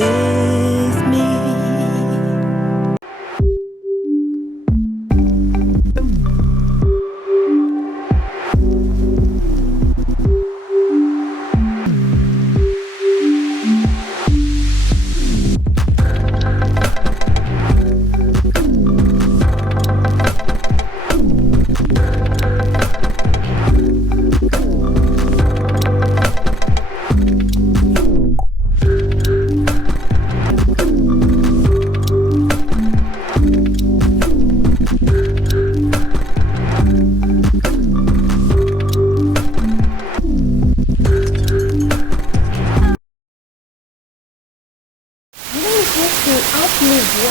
with me.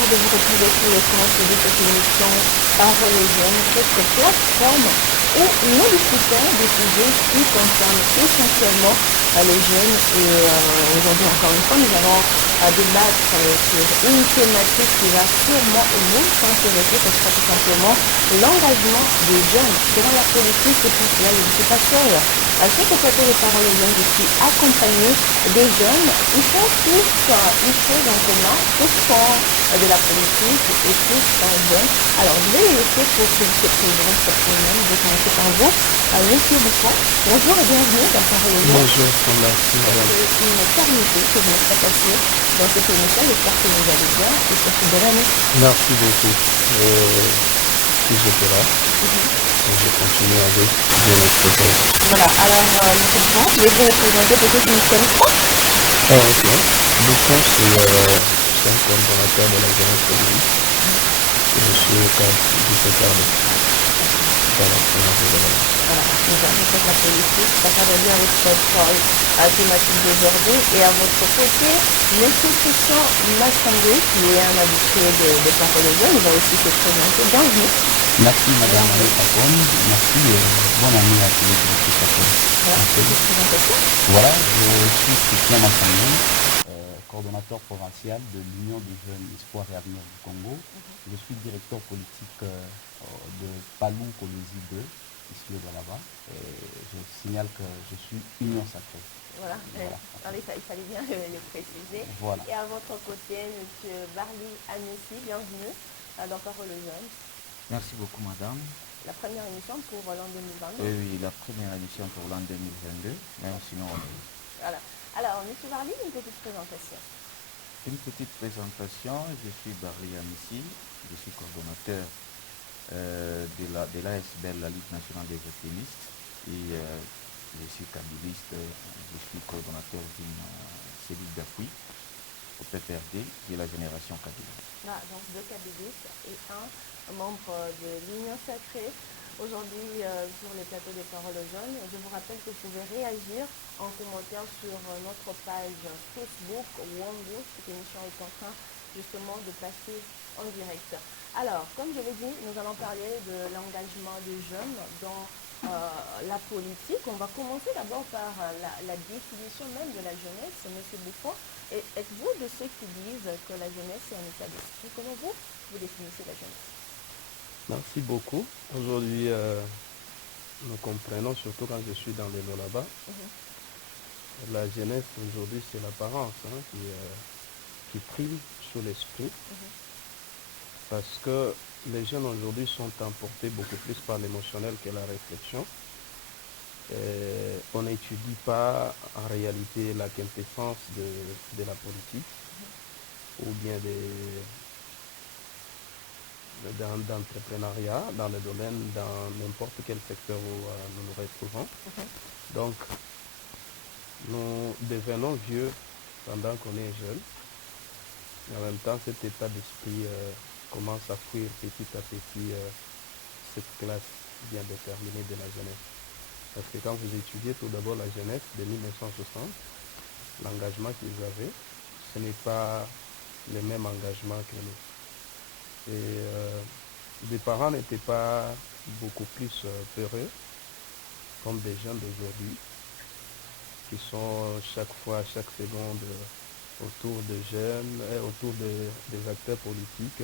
De vous retrouver sur le compte de cette émission Parole aux jeunes, cette plateforme où nous discutons des sujets qui concernent essentiellement les jeunes. Et aujourd'hui, encore une fois, nous allons débattre sur une thématique qui va sûrement nous intéresser. Ce sera tout simplement l'engagement des jeunes dans la politique. Et pour cela, je ne suis pas seule. Sur ce plateau de Parole aux jeunes, je suis accompagnée des jeunes. Ils ont tous une chose en commun. Tous font de la politique et tous sont bons. Alors, je vais les laisser pour qu'ils se présentent eux-mêmes. Je vais commencer par vous. Monsieur Bouffon, bonjour et bienvenue dans Parole aux jeunes. Bonjour, merci madame. C'est une éternité que vous n'êtes pas passé dans cette émission. J'espère que vous allez bien et surtout bonne année. Merci beaucoup. Si j'étais là, je continue avec Jeunesse Chrétienne. Voilà, alors monsieur Bouffon, pouvez-vous me présenter pour ceux qui ne connaissent pas? Ok. Bouffon, c'est un coordonnateur de la jeunesse catholique. Je suis au cadre du CECAD. Voilà, c'est ma révélation. Voilà, nous avons fait la politique, ça va bien avec cette thématique d'aujourd'hui. Et à votre côté, M. Christian Massambé, qui est un habitué de Parole aux jeunes, il va aussi se présenter. Bienvenue. Merci madame Anita Pom, merci et bonne année à tous les téléspectateurs. Voilà, petite présentation. Voilà, je suis Christian Massambé, coordonnateur provincial de l'Union des jeunes Espoir et Avenir du Congo. Je suis directeur politique de Palou Colosie 2, ici au Galaba. Je signale que je suis Union Sacrée. Voilà. Il fallait bien le préciser. Voilà. Et à votre côté, M. Barli Anessi, bienvenue dans Parole aux jeunes. Merci beaucoup madame. La première émission pour l'an 2022. Oui, la première émission pour l'an 2022, même sinon on est... Voilà. Alors, M. Barli, une petite présentation. Une petite présentation, je suis Barli Anessi, je suis coordonnateur de l'ASBL, la Ligue nationale des optimistes, et je suis kabyliste, je suis coordonnateur d'une cellule d'appui au PPRD, qui est la génération kabyle. Ah, donc deux kabylistes et un membre de l'Union Sacrée. Aujourd'hui, sur les plateaux des Paroles aux jeunes, je vous rappelle que vous pouvez réagir en commentaire sur notre page Facebook Wango. Cette émission est en train justement de passer en direct. Alors, comme je l'ai dit, nous allons parler de l'engagement des jeunes dans la politique. On va commencer d'abord par la définition même de la jeunesse, Monsieur Bouffon. Et êtes-vous de ceux qui disent que la jeunesse est un état d'esprit? Comment vous définissez la jeunesse? Merci beaucoup. Aujourd'hui, nous comprenons, surtout quand je suis dans les Lolaba, la jeunesse aujourd'hui c'est l'apparence qui prime sur l'esprit. Parce que les jeunes aujourd'hui sont emportés beaucoup plus par l'émotionnel que la réflexion. On n'étudie pas en réalité la quintessence de la politique ou bien d'entrepreneuriat dans le domaine, dans n'importe quel secteur où nous nous retrouvons. Donc, nous devenons vieux pendant qu'on est jeune. Et en même temps, cet état d'esprit commence à fuir petit à petit cette classe bien déterminée de la jeunesse. Parce que quand vous étudiez tout d'abord la jeunesse de 1960, l'engagement qu'ils avaient, ce n'est pas le même engagement que nous. Et les parents n'étaient pas beaucoup plus peureux comme des jeunes d'aujourd'hui qui sont chaque fois, chaque seconde autour des jeunes, autour des acteurs politiques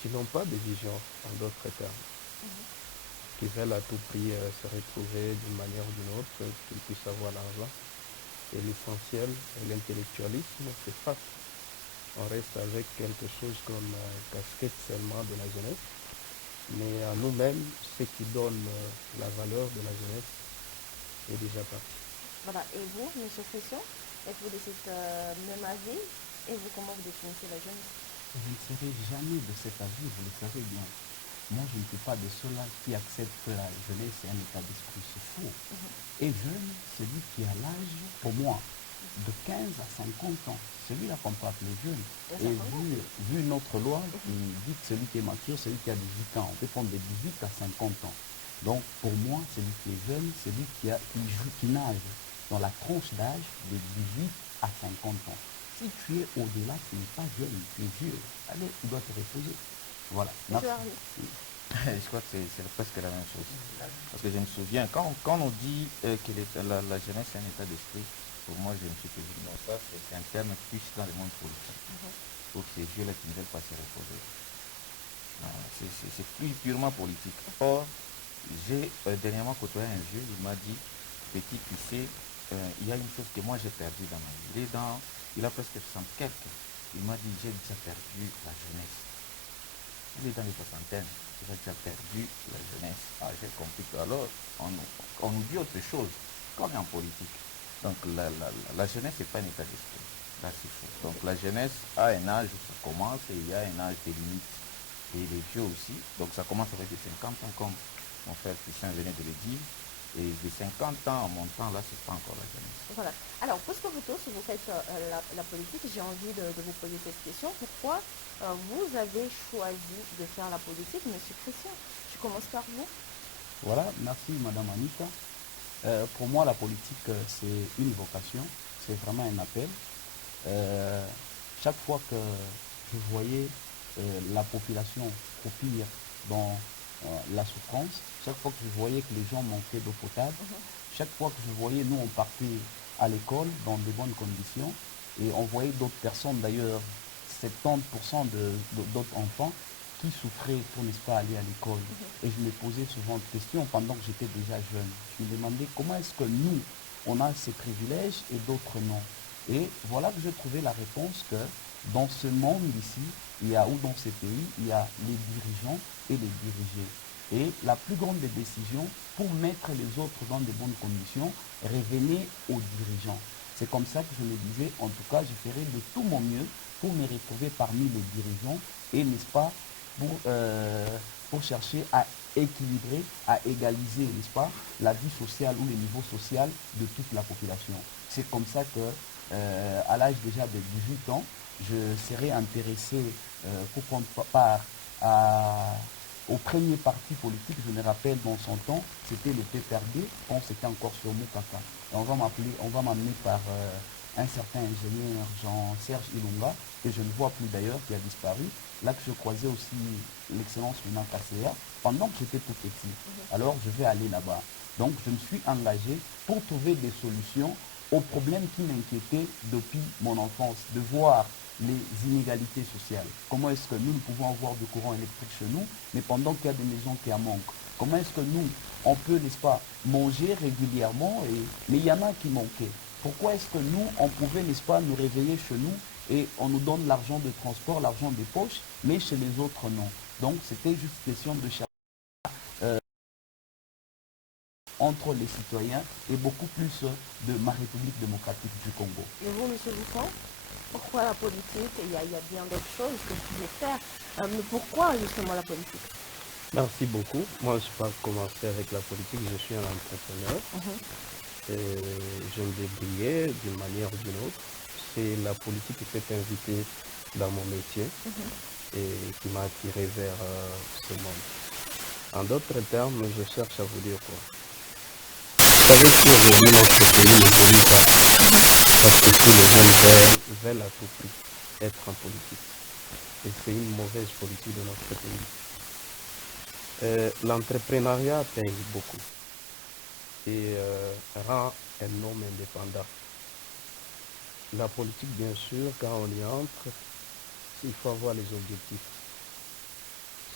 qui n'ont pas de vision, en d'autres termes, qui veulent à tout prix se retrouver d'une manière ou d'une autre, qu'ils puissent avoir l'argent. Et l'essentiel, l'intellectualisme, c'est ça. On reste avec quelque chose comme casquette seulement de la jeunesse. Mais à nous-mêmes, ce qui donne la valeur de la jeunesse est déjà parti. Voilà. Et vous, M. Christian, êtes-vous de cette même avis? Et vous, comment vous définissez la jeunesse? Je ne serai jamais de cet avis, vous le savez bien. Moi, je ne suis pas de ceux-là qui acceptent que la jeunesse est un état d'esprit. C'est faux. Et jeune, celui qui a l'âge, pour moi, de 15 à 50 ans. Celui-là qu'on peut appeler jeune. Et vu notre loi qui dit que celui qui est mature, celui qui a 18 ans, on peut prendre de 18 à 50 ans. Donc, pour moi, celui qui est jeune, celui qui nage dans la tranche d'âge de 18 à 50 ans. Si tu es au-delà, tu n'es pas jeune, tu es vieux. Allez, tu dois te reposer. Voilà. Merci. Je crois que c'est presque la même chose. Parce que je me souviens, quand on dit que la jeunesse est un état d'esprit, pour moi, je me suis toujours dit, non, ça, c'est un terme plus dans le monde politique. Pour ces vieux-là qui ne veulent pas se reposer. C'est plus purement politique. Or, j'ai dernièrement côtoyé un vieux, il m'a dit, petit, tu sais, il y a une chose que moi j'ai perdue dans ma vie. Il a presque 60 quelques. Il m'a dit, j'ai déjà perdu la jeunesse. Il est dans les soixantaines. Il a déjà perdu la jeunesse. Ah, j'ai compris que alors, on nous dit autre chose, comme en politique. Donc la jeunesse n'est pas un état d'esprit. Là, c'est faux. Donc la jeunesse a un âge où ça commence et il y a un âge de limite. Et les vieux aussi. Donc ça commence avec les 50 ans, comme mon frère Christian venait de le dire. Et de 50 ans en montant, là, c'est pas encore la jeunesse. Voilà. Alors, puisque vous tous, vous faites la politique, j'ai envie de vous poser cette question. Pourquoi vous avez choisi de faire la politique, M. Christian? Je commence par vous. Voilà, merci Madame Anita. Pour moi, la politique, c'est une vocation, c'est vraiment un appel. Chaque fois que je voyais la population croupir dans la souffrance, chaque fois que je voyais que les gens manquaient d'eau potable, chaque fois que je voyais, nous, on partait à l'école dans de bonnes conditions, et on voyait d'autres personnes, d'ailleurs, 70% d'autres enfants, qui souffraient pour, n'est-ce pas, aller à l'école. Et je me posais souvent des questions pendant que j'étais déjà jeune. Je me demandais comment est-ce que nous, on a ces privilèges et d'autres non. Et voilà que j'ai trouvé la réponse que dans ce monde ici, ou dans ces pays, il y a les dirigeants et les dirigés. Et la plus grande des décisions, pour mettre les autres dans de bonnes conditions, revenait aux dirigeants. C'est comme ça que je me disais, en tout cas, je ferai de tout mon mieux pour me retrouver parmi les dirigeants et, n'est-ce pas, pour chercher à équilibrer, à égaliser, n'est-ce pas, la vie sociale ou le niveau social de toute la population. C'est comme ça que, à l'âge déjà de 18 ans, je serais intéressé pour prendre part au premier parti politique. Je me rappelle, dans son temps, c'était le PPRD, quand c'était encore sur Moukaka. Et on va m'amener par un certain ingénieur Jean-Serge Ilunga, que je ne vois plus d'ailleurs, qui a disparu. Là que je croisais aussi l'excellence Minan Kasséa, pendant que j'étais tout petit. Alors je vais aller là-bas. Donc je me suis engagé pour trouver des solutions aux problèmes qui m'inquiétaient depuis mon enfance, de voir les inégalités sociales. Comment est-ce que nous pouvons avoir du courant électrique chez nous, mais pendant qu'il y a des maisons qui en manquent? Comment est-ce que nous, on peut, n'est-ce pas, manger régulièrement, mais il y en a qui manquaient. Pourquoi est-ce que nous, on pouvait, n'est-ce pas, nous réveiller chez nous et on nous donne l'argent de transport, l'argent des poches, mais chez les autres, non. Donc, c'était juste question de chercher entre les citoyens et beaucoup plus de ma République démocratique du Congo. Et vous, M. Bouffon, pourquoi la politique? Il y a bien d'autres choses que vous pouvez faire, mais pourquoi justement la politique? Merci beaucoup. Moi, je ne vais pas commencer avec la politique, je suis un entrepreneur. Je me débrouillais d'une manière ou d'une autre. C'est la politique qui s'est invitée dans mon métier et qui m'a attiré vers ce monde. En d'autres termes, je cherche à vous dire quoi? Vous savez si aujourd'hui notre pays n'évolue pas, parce que tous les jeunes veulent à tout prix être en politique. Et c'est une mauvaise politique de notre pays. L'entrepreneuriat paye beaucoup et rend un homme indépendant. La politique, bien sûr, quand on y entre, il faut avoir les objectifs.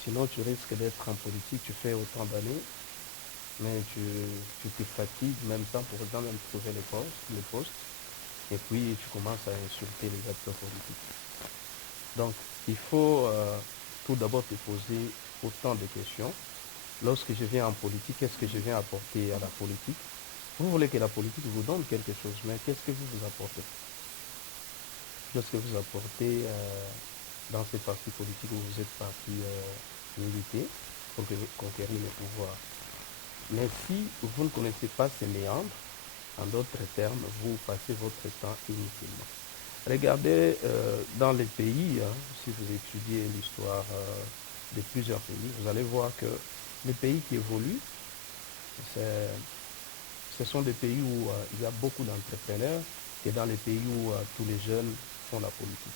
Sinon, tu risques d'être en politique, tu fais autant d'années, mais tu te fatigues même sans pour autant même trouver les postes. et puis tu commences à insulter les acteurs politiques. Donc, il faut tout d'abord te poser autant de questions. Lorsque je viens en politique, qu'est-ce que je viens apporter à la politique? Vous voulez que la politique vous donne quelque chose, mais qu'est-ce que vous apportez? Qu'est-ce que vous apportez dans ces partis politiques où vous êtes parti militer pour conquérir le pouvoir? Mais si vous ne connaissez pas ces méandres, en d'autres termes, vous passez votre temps inutilement. Regardez dans les pays, si vous étudiez l'histoire de plusieurs pays, vous allez voir que les pays qui évoluent, ce sont des pays où il y a beaucoup d'entrepreneurs et dans les pays où tous les jeunes font la politique.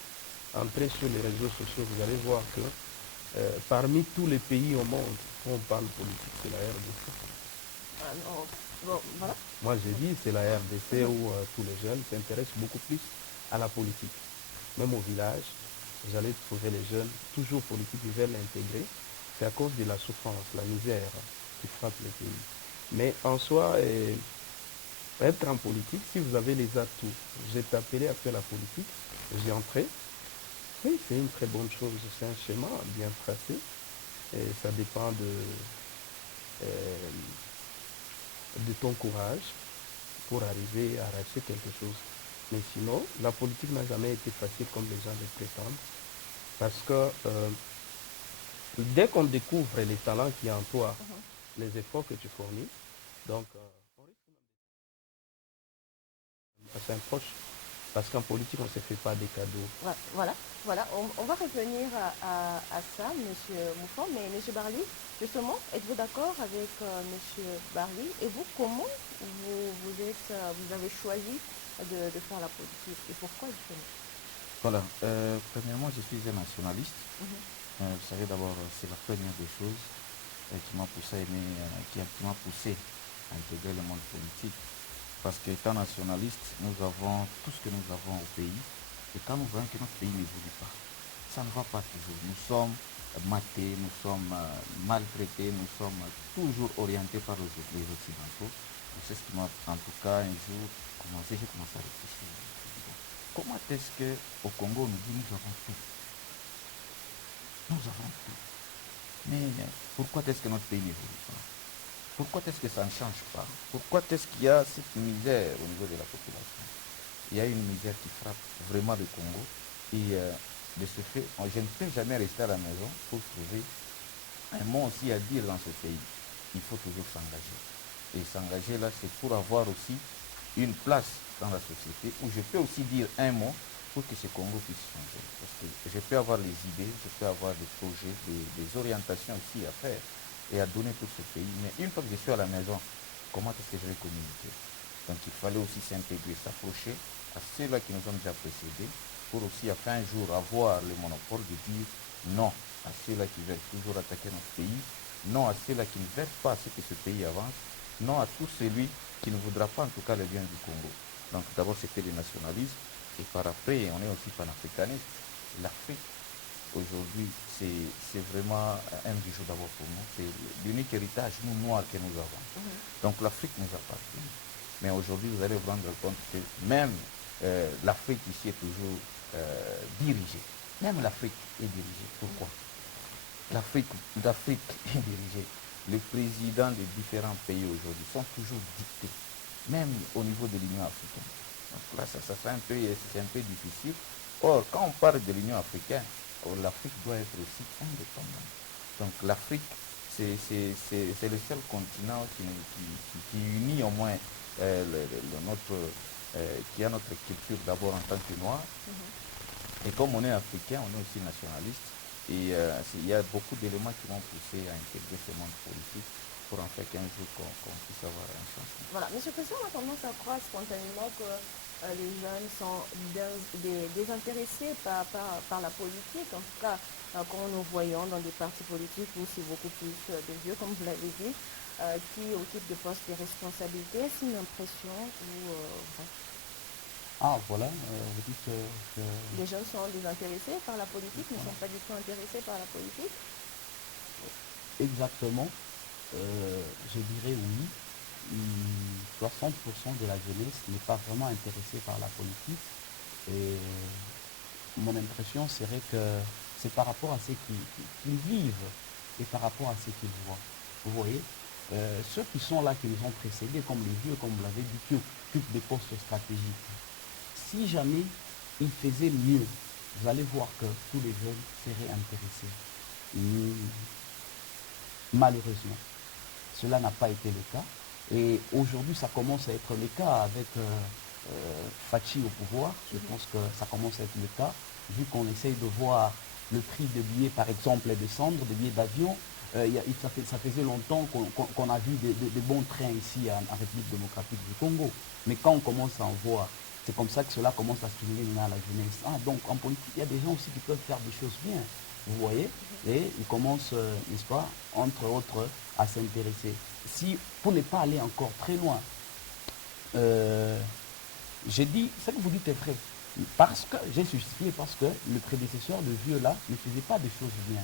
Entrez sur les réseaux sociaux, vous allez voir que parmi tous les pays au monde où on parle politique, c'est la RDC. Ah non. Bon, voilà. Moi, j'ai dit, c'est la RDC où tous les jeunes s'intéressent beaucoup plus à la politique. Même au village, vous allez trouver les jeunes toujours politiques, ils veulent l'intégrer. C'est à cause de la souffrance, la misère qui frappe le pays. Mais en soi, être en politique, si vous avez les atouts, vous êtes appelé à faire la politique, vous y entrez. Oui, c'est une très bonne chose, c'est un schéma bien tracé. Et ça dépend de ton courage pour arriver à arracher quelque chose. Mais sinon, la politique n'a jamais été facile comme les gens le prétendent. Parce que dès qu'on découvre les talents qui en toi, les efforts que tu fournis, donc on risque assez proche. Parce qu'en politique, on ne se fait pas des cadeaux. Voilà. On va revenir à ça, M. Moufon. Mais M. Barly, justement, êtes-vous d'accord avec M. Barly? Et vous, comment vous avez choisi de faire la politique? Et pourquoi justement? Voilà. Premièrement, je suis un nationaliste. Vous savez, d'abord, c'est la première des choses qui m'a poussé à aimer, qui m'a poussé à intégrer le monde politique. Parce qu'étant nationaliste, nous avons tout ce que nous avons au pays. Et quand nous voyons que notre pays n'évolue pas, ça ne va pas toujours. Nous sommes matés, nous sommes maltraités, nous sommes toujours orientés par les Occidentaux. C'est ce qui m'a, en tout cas, un jour, j'ai commencé à réfléchir. Comment est-ce qu'au Congo, on nous dit nous avons tout? Nous avons tout. Mais pourquoi est-ce que notre pays n'évolue pas? Pourquoi est-ce que ça ne change pas? Pourquoi est-ce qu'il y a cette misère au niveau de la population? Il y a une misère qui frappe vraiment le Congo. Et de ce fait, je ne peux jamais rester à la maison pour trouver un mot aussi à dire dans ce pays. Il faut toujours s'engager. Et s'engager là, c'est pour avoir aussi une place dans la société où je peux aussi dire un mot pour que ce Congo puisse changer. Parce que je peux avoir les idées, je peux avoir des projets, des orientations aussi à faire et à donner pour ce pays. Mais une fois que je suis à la maison, comment est-ce que je vais communiquer? Donc il fallait aussi s'intégrer, s'approcher à ceux-là qui nous ont déjà précédés pour aussi, afin un jour, avoir le monopole de dire non à ceux-là qui veulent toujours attaquer notre pays, non à ceux-là qui ne veulent pas ce que ce pays avance, non à tout celui qui ne voudra pas en tout cas le bien du Congo. Donc d'abord c'était le nationalisme, et par après on est aussi panafricaniste. L'Afrique, aujourd'hui, c'est vraiment un bijou d'abord pour nous. C'est l'unique héritage, nous, noirs, que nous avons. Donc l'Afrique nous appartient. Mais aujourd'hui, vous allez vous rendre compte que même l'Afrique ici est toujours dirigée. Même l'Afrique est dirigée. Pourquoi? L'Afrique est dirigée. Les présidents des différents pays aujourd'hui sont toujours dictés, même au niveau de l'Union africaine. Donc là, c'est un peu difficile. Or, quand on parle de l'Union africaine, l'Afrique doit être aussi indépendante. Donc l'Afrique, c'est le seul continent qui unit au moins qui a notre culture d'abord en tant que noir. Et comme on est africain, on est aussi nationaliste. Et il y a beaucoup d'éléments qui m'ont poussé à intégrer ce monde politique pour en faire qu'un jour qu'on puisse avoir un changement. Voilà, Monsieur le Président, on a tendance à croire spontanément que les jeunes sont désintéressés par la politique. En tout cas, quand nous voyons dans des partis politiques où c'est beaucoup plus de vieux, comme vous l'avez dit, qui occupent des postes de responsabilité, c'est une impression où... Ah, voilà, vous dites que... Les jeunes sont désintéressés par la politique, ne sont pas du tout intéressés par la politique. Exactement, je dirais oui. 60% de la jeunesse n'est pas vraiment intéressée par la politique. Et mon impression serait que c'est par rapport à ce qu'ils vivent et par rapport à ce qu'ils voient. Vous voyez, ceux qui sont là, qui nous ont précédés, comme les vieux, comme vous l'avez dit, qui occupent des postes stratégiques, si jamais ils faisaient mieux, vous allez voir que tous les jeunes seraient intéressés. Malheureusement, cela n'a pas été le cas. Et aujourd'hui, ça commence à être le cas avec Fachi au pouvoir. Je pense que ça commence à être le cas, vu qu'on essaye de voir le prix des billets, par exemple, descendre, des billets d'avion. Ça faisait longtemps qu'on a vu des bons trains ici en République démocratique du Congo. Mais quand on commence à en voir, c'est comme ça que cela commence à stimuler la jeunesse. Ah, donc en politique, il y a des gens aussi qui peuvent faire des choses bien. Vous voyez, et ils commencent, n'est-ce pas, entre autres, à s'intéresser. Si, pour ne pas aller encore très loin, j'ai dit, ce que vous dites est vrai, parce que, j'ai justifié parce que le prédécesseur de vieux-là ne faisait pas des choses bien.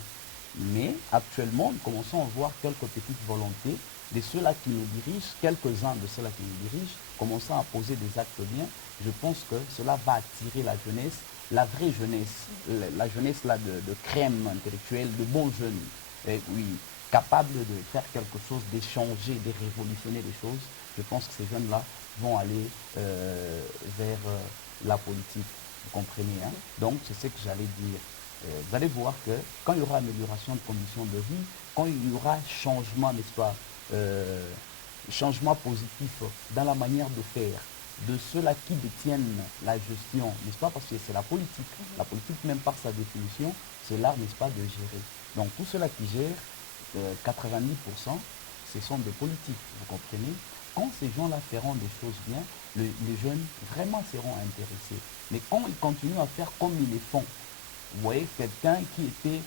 Mais actuellement, nous commençons à voir quelques petites volontés de ceux-là qui nous dirigent, quelques-uns de ceux-là qui nous dirigent, commençant à poser des actes bien. Je pense que cela va attirer la jeunesse, la vraie jeunesse, la jeunesse là de crème intellectuelle, de bons jeunes, et oui, capables de faire quelque chose, d'échanger, de révolutionner les choses. Je pense que ces jeunes-là vont aller vers la politique, vous comprenez, hein? Donc c'est ce que j'allais dire. Vous allez voir que quand il y aura amélioration de conditions de vie, quand il y aura changement, n'est-ce pas, changement positif dans la manière de faire, de ceux-là qui détiennent la gestion, n'est-ce pas, parce que c'est la politique. La politique, même par sa définition, c'est l'art, n'est-ce pas, de gérer. Donc, tous ceux-là qui gèrent, 90%, ce sont des politiques, vous comprenez. Quand ces gens-là feront des choses bien, les jeunes vraiment seront intéressés. Mais quand ils continuent à faire comme ils le font, vous voyez, quelqu'un qui était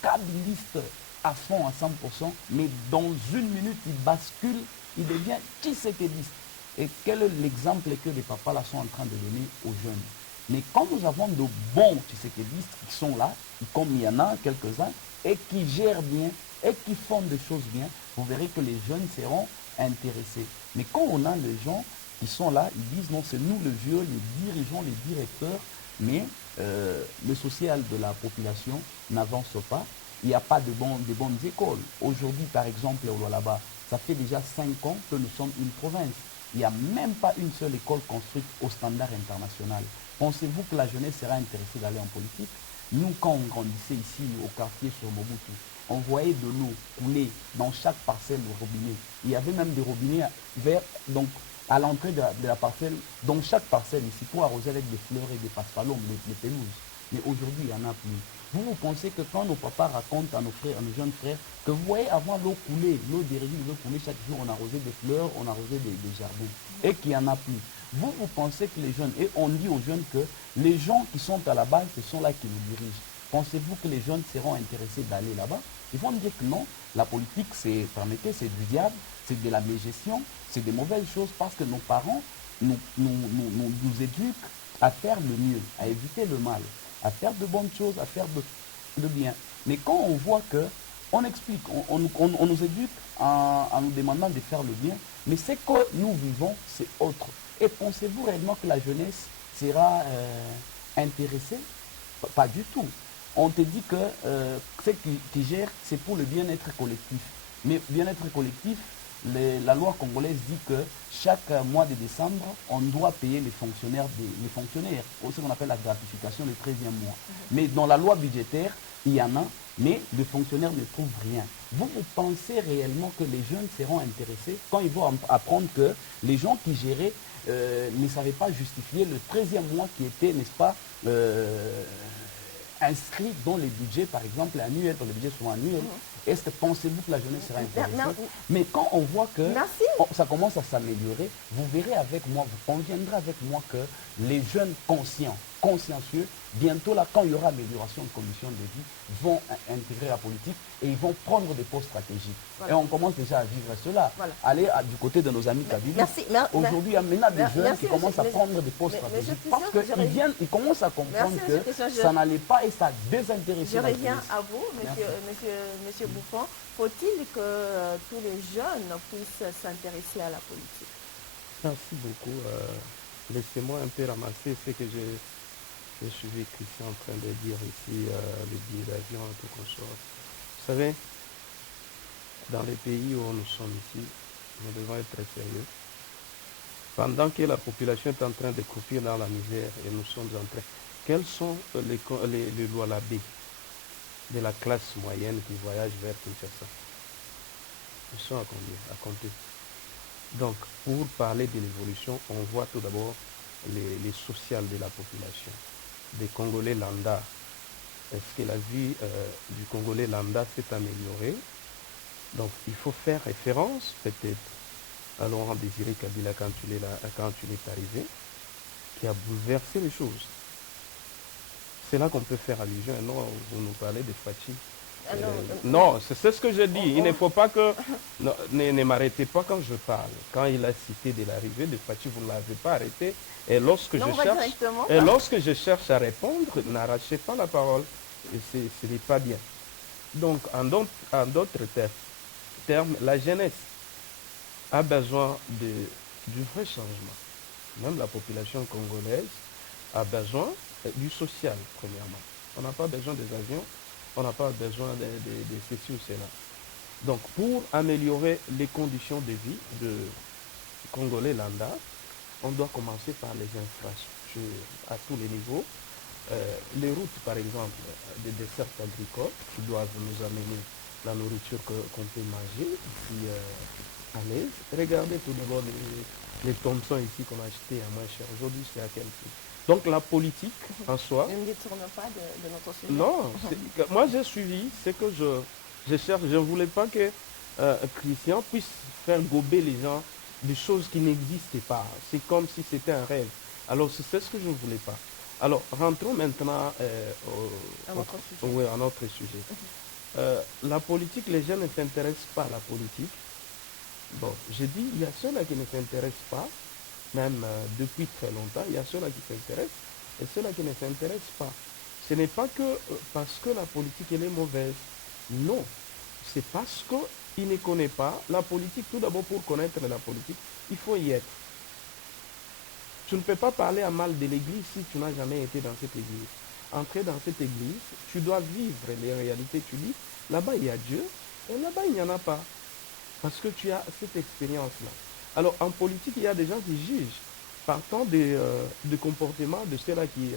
kabiliste à fond, à 100%, mais dans une minute, il bascule, il devient tshisekéliste. Et quel est l'exemple que les papas là sont en train de donner aux jeunes? Mais quand nous avons de bons tshisekélistes qui sont là, comme il y en a quelques-uns, et qui gèrent bien, et qui font des choses bien, vous verrez que les jeunes seront intéressés. Mais quand on a les gens qui sont là, ils disent non, c'est nous le vieux, les dirigeants, les directeurs, mais le social de la population n'avance pas. Il n'y a pas de bonnes écoles. Aujourd'hui, par exemple, au Lualaba, ça fait déjà 5 ans que nous sommes une province. Il n'y a même pas une seule école construite au standard international. Pensez-vous que la jeunesse sera intéressée d'aller en politique? Nous, quand on grandissait ici au quartier sur Mobutu, on voyait de l'eau couler dans chaque parcelle de robinet. Il y avait même des robinets verts, donc à l'entrée de la parcelle, dans chaque parcelle ici, pour arroser avec des fleurs et des paspalomes, les pelouses. Mais aujourd'hui, il n'y en a plus. Vous pensez que quand nos papas racontent à nos frères, à nos jeunes frères, que vous voyez avant l'eau couler, l'eau des rivières, l'eau couler chaque jour, on arrosait des fleurs, on arrosait des jardins, et qu'il n'y en a plus. Vous pensez que les jeunes, et on dit aux jeunes que les gens qui sont à la base, ce sont là qui nous dirigent. Pensez-vous que les jeunes seront intéressés d'aller là-bas? Ils vont dire que non, la politique, c'est, permettez, c'est du diable, c'est de la mégestion, c'est des mauvaises choses parce que nos parents nous éduquent à faire le mieux, à éviter le mal, à faire de bonnes choses, à faire de bien. Mais quand on voit que, on explique, on nous éduque en nous demandant de faire le bien, mais ce que nous vivons, c'est autre. Et pensez-vous réellement que la jeunesse sera intéressée? Pas du tout. On te dit que ce qui gère, c'est pour le bien-être collectif. Mais bien-être collectif, la loi congolaise dit que chaque mois de décembre, on doit payer les fonctionnaires, ce qu'on appelle la gratification le 13e mois. Mais dans la loi budgétaire, il y en a, mais les fonctionnaires ne trouvent rien. Vous pensez réellement que les jeunes seront intéressés quand ils vont apprendre que les gens qui géraient ne savaient pas justifier le 13e mois qui était, n'est-ce pas, inscrit dans les budgets, par exemple, annuels, dans les budgets souvent annuels. Est-ce que pensez-vous que la jeunesse sera intéressée? Mais quand on voit que ça commence à s'améliorer, vous verrez avec moi, vous conviendrez avec moi que les jeunes consciencieux, bientôt là, quand il y aura amélioration de conditions de vie, vont intégrer la politique et ils vont prendre des postes stratégiques. Voilà. Et on commence déjà à vivre cela. Voilà. Aller du côté de nos amis Kabila. Aujourd'hui, il y a maintenant des jeunes qui commencent à prendre des postes stratégiques parce qu'ils commencent à comprendre que ça n'allait pas et ça désintéresse. Je reviens à vous, monsieur Bouffon, faut-il que tous les jeunes puissent s'intéresser à la politique? Merci beaucoup. Laissez-moi un peu ramasser ce que j'ai suivi Christian en train de dire ici, le billet d'avion et tout consort. Vous savez, dans les pays où nous sommes ici, nous devons être très sérieux. Pendant que la population est en train de croupir dans la misère et nous sommes en train... Quels sont les lois B de la classe moyenne qui voyage vers Kinshasa? Ils sont à combien? À compter. Donc, pour parler de l'évolution, on voit tout d'abord les sociales de la population. Des Congolais lambda. Est-ce que la vie du Congolais lambda s'est améliorée? Donc, il faut faire référence, peut-être, à Laurent Désiré Kabila quand il est arrivé, qui a bouleversé les choses. C'est là qu'on peut faire allusion. Et non, vous nous parlez de Fachi. Non, c'est ce que je dis. Il ne faut pas que... Non, ne m'arrêtez pas quand je parle. Quand il a cité de l'arrivée de Fachi, vous ne l'avez pas arrêté. Et lorsque, je cherche à répondre, n'arrachez pas la parole. Ce n'est pas bien. Donc, en d'autres termes, la jeunesse a besoin du vrai changement. Même la population congolaise a besoin du social, premièrement. On n'a pas besoin des avions, on n'a pas besoin de ceci ou cela. Donc, pour améliorer les conditions de vie de Congolais lambda, on doit commencer par les infrastructures à tous les niveaux. Les routes, par exemple, des desserts agricoles qui doivent nous amener la nourriture qu'on peut manger ici à l'aise. Regardez tout d'abord les Thompson ici qu'on a acheté à moins cher. Aujourd'hui, c'est à quel prix? Donc la politique en soi... Ne me détourne pas de notre sujet. Non, moi j'ai suivi ce que je cherche. Je ne voulais pas que Christian puisse faire gober les gens des choses qui n'existent pas. C'est comme si c'était un rêve. Alors c'est ce que je ne voulais pas. Alors rentrons maintenant à notre sujet. La politique, les gens ne s'intéressent pas à la politique. Bon, je dis, il y a ceux-là qui ne s'intéressent pas, même depuis très longtemps, il y a ceux-là qui s'intéressent et ceux-là qui ne s'intéressent pas. Ce n'est pas que parce que la politique elle est mauvaise. Non, c'est parce qu'il ne connaît pas la politique. Tout d'abord, pour connaître la politique, il faut y être. Tu ne peux pas parler à mal de l'église si tu n'as jamais été dans cette église. Entrer dans cette église, tu dois vivre les réalités. Tu dis, là-bas il y a Dieu et là-bas il n'y en a pas. Parce que tu as cette expérience-là. Alors, en politique, il y a des gens qui jugent, partant des comportements de ceux-là qui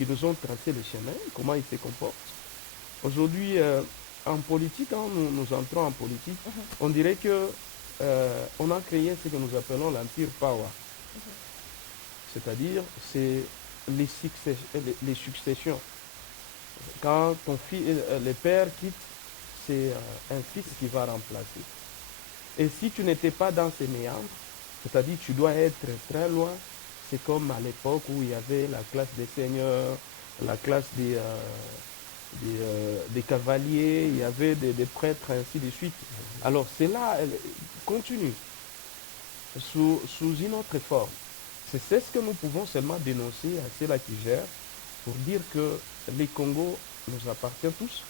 nous ont tracé le chemin, comment ils se comportent. Aujourd'hui, en politique, quand nous entrons en politique, on dirait que on a créé ce que nous appelons l'Empire Power. C'est-à-dire, c'est les successions. Quand le père quitte, c'est un fils qui va remplacer. Et si tu n'étais pas dans ces méandres, c'est-à-dire tu dois être très loin, c'est comme à l'époque où il y avait la classe des seigneurs, la classe des cavaliers, il y avait des prêtres, ainsi de suite. Alors cela continue sous une autre forme. C'est ce que nous pouvons seulement dénoncer à ceux-là qui gèrent pour dire que les Congos nous appartiennent tous.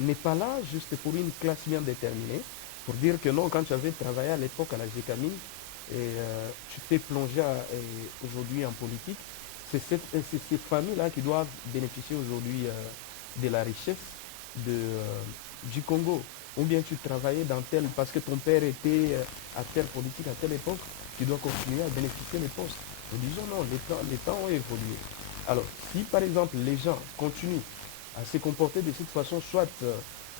N'est pas là juste pour une classe bien déterminée, pour dire que non, quand tu avais travaillé à l'époque à la GECAMI, tu t'es plongé aujourd'hui en politique, c'est ces familles-là qui doivent bénéficier aujourd'hui de la richesse du Congo. Ou bien tu travaillais dans tel, parce que ton père était à telle politique à telle époque, tu dois continuer à bénéficier des postes. Nous disons non, les temps ont évolué. Alors, si par exemple les gens continuent à se comporter de cette façon, soit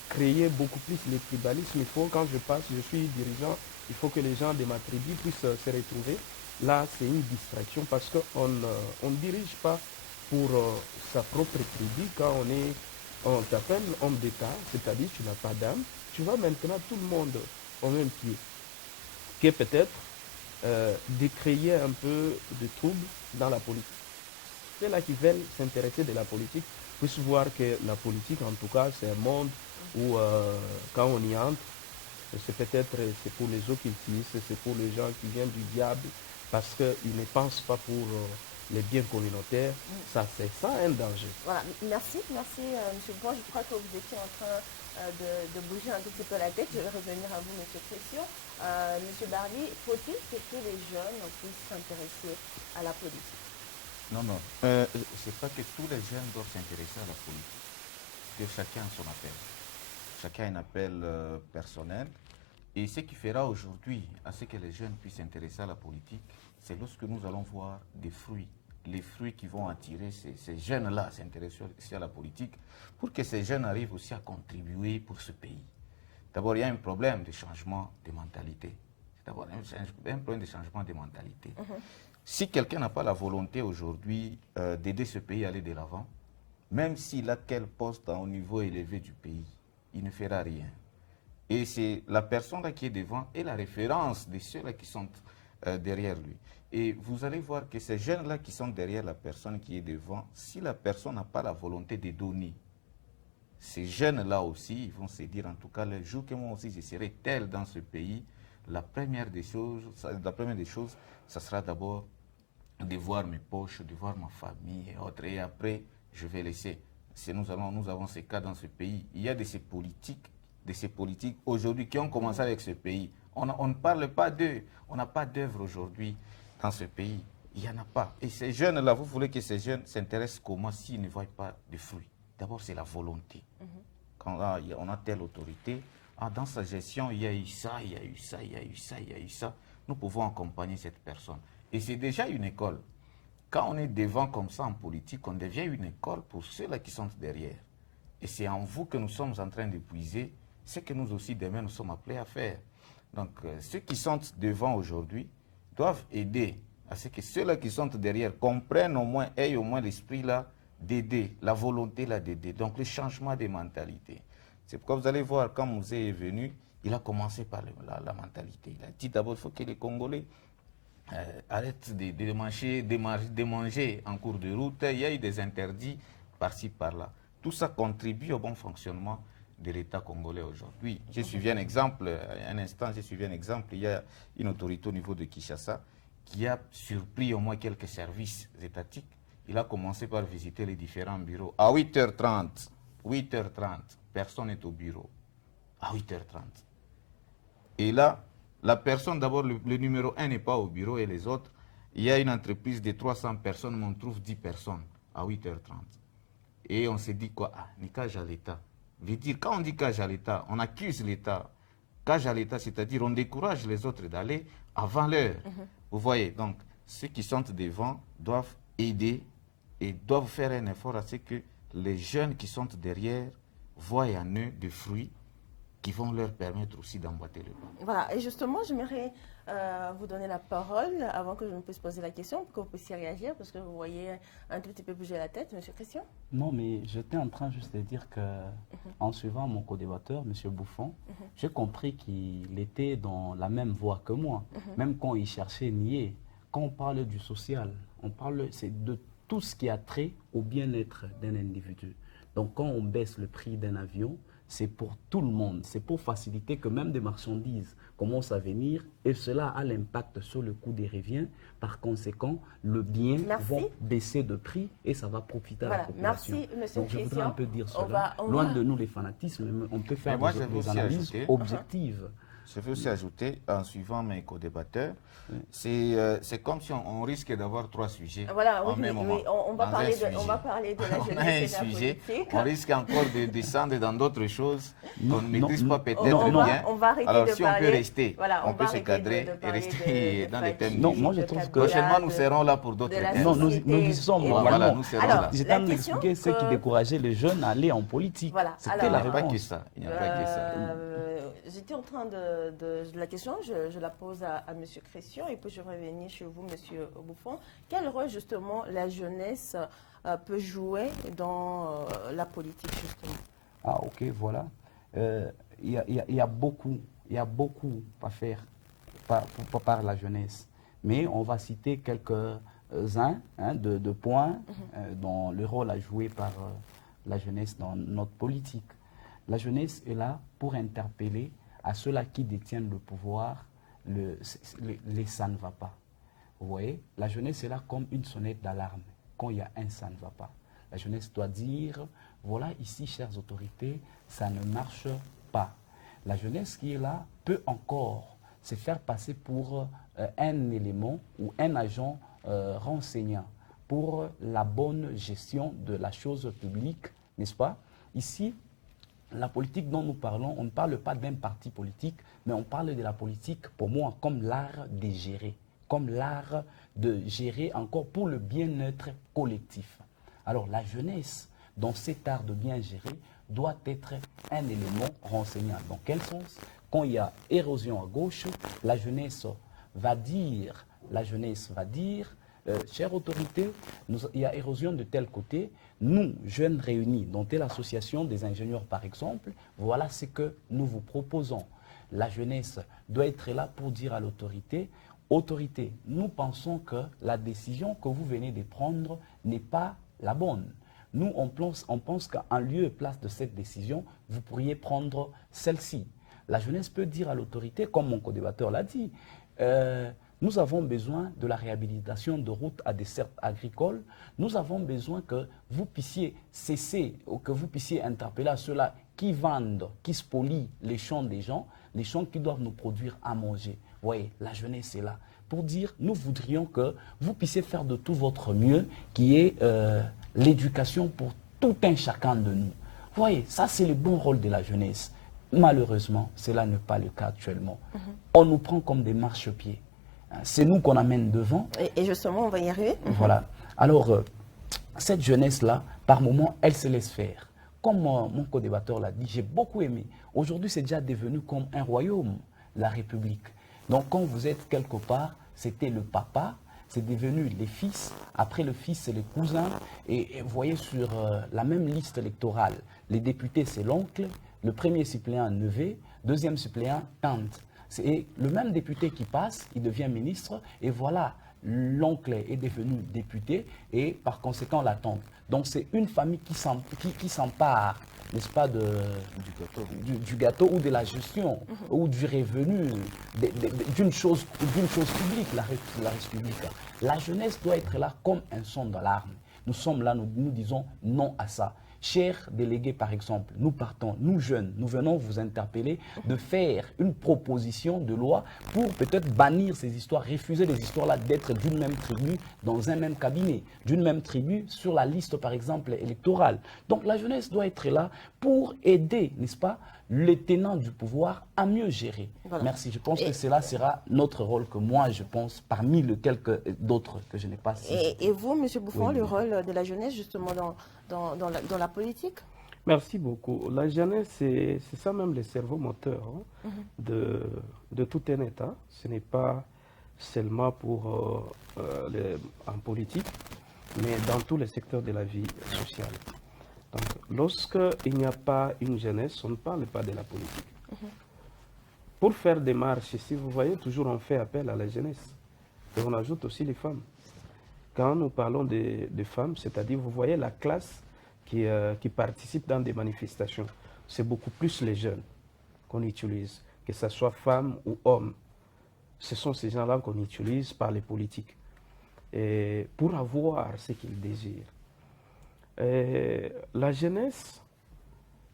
créer beaucoup plus le tribalisme, il faut, quand je passe, je suis dirigeant, il faut que les gens de ma tribu puissent se retrouver. Là, c'est une distraction parce qu'on ne dirige pas pour sa propre tribu. Quand on t'appelle homme d'État, c'est-à-dire tu n'as pas d'âme, tu vas maintenant tout le monde au même pied. Qui est peut-être de créer un peu de troubles dans la politique. Ceux-là qui veulent s'intéresser de la politique puissent voir que la politique, en tout cas, c'est un monde où, quand on y entre, c'est pour les occultistes, c'est pour les gens qui viennent du diable, parce qu'ils ne pensent pas pour les biens communautaires. Ça, c'est ça un danger. Voilà, merci, M. Bouffon. Je crois que vous étiez en train de bouger un tout petit peu la tête. Je vais revenir à vous, M. Christian. M. Barly, faut-il que tous les jeunes puissent s'intéresser à la politique? Non, non. C'est pas que tous les jeunes doivent s'intéresser à la politique. Que chacun a son appel. Chacun a un appel personnel. Et ce qui fera aujourd'hui à ce que les jeunes puissent s'intéresser à la politique, c'est lorsque nous allons voir des fruits. Les fruits qui vont attirer ces jeunes-là à s'intéresser aussi à la politique, pour que ces jeunes arrivent aussi à contribuer pour ce pays. D'abord, il y a un problème de changement de mentalité. C'est d'abord un problème de changement de mentalité. Si quelqu'un n'a pas la volonté aujourd'hui d'aider ce pays à aller de l'avant, même s'il a quel poste au niveau élevé du pays, il ne fera rien. Et c'est la personne là qui est devant et la référence de ceux-là qui sont derrière lui. Et vous allez voir que ces jeunes-là qui sont derrière la personne qui est devant, si la personne n'a pas la volonté de donner, ces jeunes-là aussi, ils vont se dire, en tout cas, le jour que moi aussi je serai tel dans ce pays, la première des choses, ça sera d'abord de voir mes poches, de voir ma famille et autres. Et après, je vais laisser. Si nous avons ces cas dans ce pays. Il y a de ces politiques aujourd'hui qui ont commencé avec ce pays. On ne parle pas d'eux. On n'a pas d'œuvre aujourd'hui dans ce pays. Il n'y en a pas. Et ces jeunes-là, vous voulez que ces jeunes s'intéressent comment s'ils ne voient pas de fruits? D'abord, c'est la volonté. Quand on a telle autorité, dans sa gestion, il y a eu ça, il y a eu ça, il y a eu ça, il y a eu ça. Nous pouvons accompagner cette personne. Et c'est déjà une école. Quand on est devant comme ça en politique, on devient une école pour ceux-là qui sont derrière. Et c'est en vous que nous sommes en train de puiser ce que nous aussi demain nous sommes appelés à faire. Donc ceux qui sont devant aujourd'hui doivent aider à ce que ceux-là qui sont derrière comprennent au moins, aient au moins l'esprit là d'aider, la volonté là d'aider. Donc le changement des mentalités. C'est pourquoi vous allez voir, quand Mouzé est venu, il a commencé par la mentalité. Il a dit d'abord, il faut que les Congolais arrêtent de manger en cours de route. Il y a eu des interdits par-ci, par-là. Tout ça contribue au bon fonctionnement de l'État congolais aujourd'hui. J'ai suivi un exemple, il y a une autorité au niveau de Kinshasa qui a surpris au moins quelques services étatiques. Il a commencé par visiter les différents bureaux. À 8h30, personne n'est au bureau. À 8h30. Et là, la personne, d'abord, le numéro 1 n'est pas au bureau et les autres, il y a une entreprise de 300 personnes, mais on trouve 10 personnes à 8h30. Et on s'est dit quoi? Ni cage à l'État. Veut dire, quand on dit cage à l'État, on accuse l'État. Cage à l'État, c'est-à-dire on décourage les autres d'aller avant l'heure. Vous voyez, donc, ceux qui sont devant doivent aider et doivent faire un effort à ce que les jeunes qui sont derrière voient en eux des fruits qui vont leur permettre aussi d'emboîter le pas. Voilà, et justement, j'aimerais vous donner la parole avant que je ne puisse poser la question, pour que vous puissiez réagir, parce que vous voyez un tout petit peu bouger la tête, Monsieur Christian. Non, mais j'étais en train juste de dire que, en suivant mon co-débatteur, M. Bouffon, j'ai compris qu'il était dans la même voie que moi, même quand il cherchait nier. Quand on parle du social, on parle de tout ce qui a trait au bien-être d'un individu. Donc quand on baisse le prix d'un avion, c'est pour tout le monde, c'est pour faciliter que même des marchandises commencent à venir et cela a l'impact sur le coût des revient. Par conséquent, le bien va baisser de prix et ça va profiter à la population. Merci, monsieur Donc je voudrais un peu dire cela. On Loin va... de nous les fanatismes, on peut faire des analyses objectives. Je veux aussi ajouter, en suivant mes co-débatteurs, c'est comme si on risque d'avoir 3 sujets en même moment. On va parler de la jeunesse et de la politique. On risque encore de descendre dans d'autres choses qu'on ne maîtrise pas peut-être bien. On va arrêter Alors de si parler, on peut rester, on peut se cadrer et rester dans les thèmes. Non, moi je trouve que... Prochainement, nous serons là pour d'autres thèmes. Non, nous y sommes. Voilà, nous serons là. J'étais en train d'expliquer ce qui décourageait les jeunes à aller en politique. C'était la réponse. Il n'y a pas que ça. J'étais en train de la question, je la pose à M. Christian et puis je reviens chez vous, M. Bouffon. Quel rôle justement la jeunesse peut jouer dans la politique justement? Ah ok, voilà. Il y a beaucoup à faire par la jeunesse. Mais on va citer quelques-uns de points dans le rôle à jouer par la jeunesse dans notre politique. La jeunesse est là pour interpeller à ceux-là qui détiennent le pouvoir, les ça ne va pas. Vous voyez, la jeunesse est là comme une sonnette d'alarme. Quand il y a un ça ne va pas, la jeunesse doit dire voilà, ici, chères autorités, ça ne marche pas. La jeunesse qui est là peut encore se faire passer pour un élément ou un agent renseignant pour la bonne gestion de la chose publique, n'est-ce pas? Ici, la politique dont nous parlons, on ne parle pas d'un parti politique, mais on parle de la politique, pour moi, comme l'art de gérer, comme l'art de gérer encore pour le bien-être collectif. Alors la jeunesse, dans cet art de bien gérer, doit être un élément renseignant. Dans quel sens? Quand il y a érosion à gauche, la jeunesse va dire, chère autorité, il y a érosion de tel côté. Nous, jeunes réunis dans telle association des ingénieurs par exemple, voilà ce que nous vous proposons. La jeunesse doit être là pour dire à l'autorité, autorité, nous pensons que la décision que vous venez de prendre n'est pas la bonne. Nous, on pense qu'en lieu et place de cette décision, vous pourriez prendre celle-ci. La jeunesse peut dire à l'autorité, comme mon co-débatteur l'a dit, nous avons besoin de la réhabilitation de routes à dessert agricole. Nous avons besoin que vous puissiez cesser ou que vous puissiez interpeller à ceux-là qui vendent, qui spolient les champs des gens, les champs qui doivent nous produire à manger. Vous voyez, la jeunesse est là pour dire, nous voudrions que vous puissiez faire de tout votre mieux, qui est l'éducation pour tout un chacun de nous. Vous voyez, ça c'est le bon rôle de la jeunesse. Malheureusement, cela n'est pas le cas actuellement. On nous prend comme des marchepieds. C'est nous qu'on amène devant. Et justement, on va y arriver. Voilà. Alors, cette jeunesse-là, par moments, elle se laisse faire. Comme mon co-débatteur l'a dit, j'ai beaucoup aimé. Aujourd'hui, c'est déjà devenu comme un royaume, la République. Donc, quand vous êtes quelque part, c'était le papa, c'est devenu les fils. Après le fils, c'est les cousins. Et vous voyez sur la même liste électorale, les députés, c'est l'oncle, le premier suppléant, neveu, deuxième suppléant, tante. C'est le même député qui passe, il devient ministre, et voilà, l'oncle est devenu député, et par conséquent la tante. Donc c'est une famille qui s'empare, n'est-ce pas, du gâteau ou de la gestion, ou du revenu, d'une chose publique, la République. La jeunesse doit être là comme un son d'alarme. Nous sommes là, nous disons non à ça. Chers délégués, par exemple, nous partons, nous jeunes, nous venons vous interpeller de faire une proposition de loi pour peut-être bannir ces histoires, refuser les histoires-là d'être d'une même tribu dans un même cabinet, d'une même tribu sur la liste, par exemple, électorale. Donc la jeunesse doit être là pour aider, n'est-ce pas, les tenants du pouvoir à mieux gérer. Voilà. Merci. Je pense que cela sera notre rôle que moi, je pense, parmi les quelques d'autres que je n'ai pas cités. Et vous, M. Bouffon, oui, le rôle de la jeunesse, justement, dans la politique? Merci beaucoup. La jeunesse, c'est ça même le cerveau moteur de tout un État. Ce n'est pas seulement pour en politique, mais dans tous les secteurs de la vie sociale. Donc, lorsqu'il n'y a pas une jeunesse, on ne parle pas de la politique. Pour faire des marches, si vous voyez, toujours on fait appel à la jeunesse. Et on ajoute aussi les femmes. Quand nous parlons de femmes, c'est-à-dire, vous voyez la classe qui participe dans des manifestations, c'est beaucoup plus les jeunes qu'on utilise, que ce soit femmes ou hommes. Ce sont ces gens-là qu'on utilise par les politiques et pour avoir ce qu'ils désirent. La jeunesse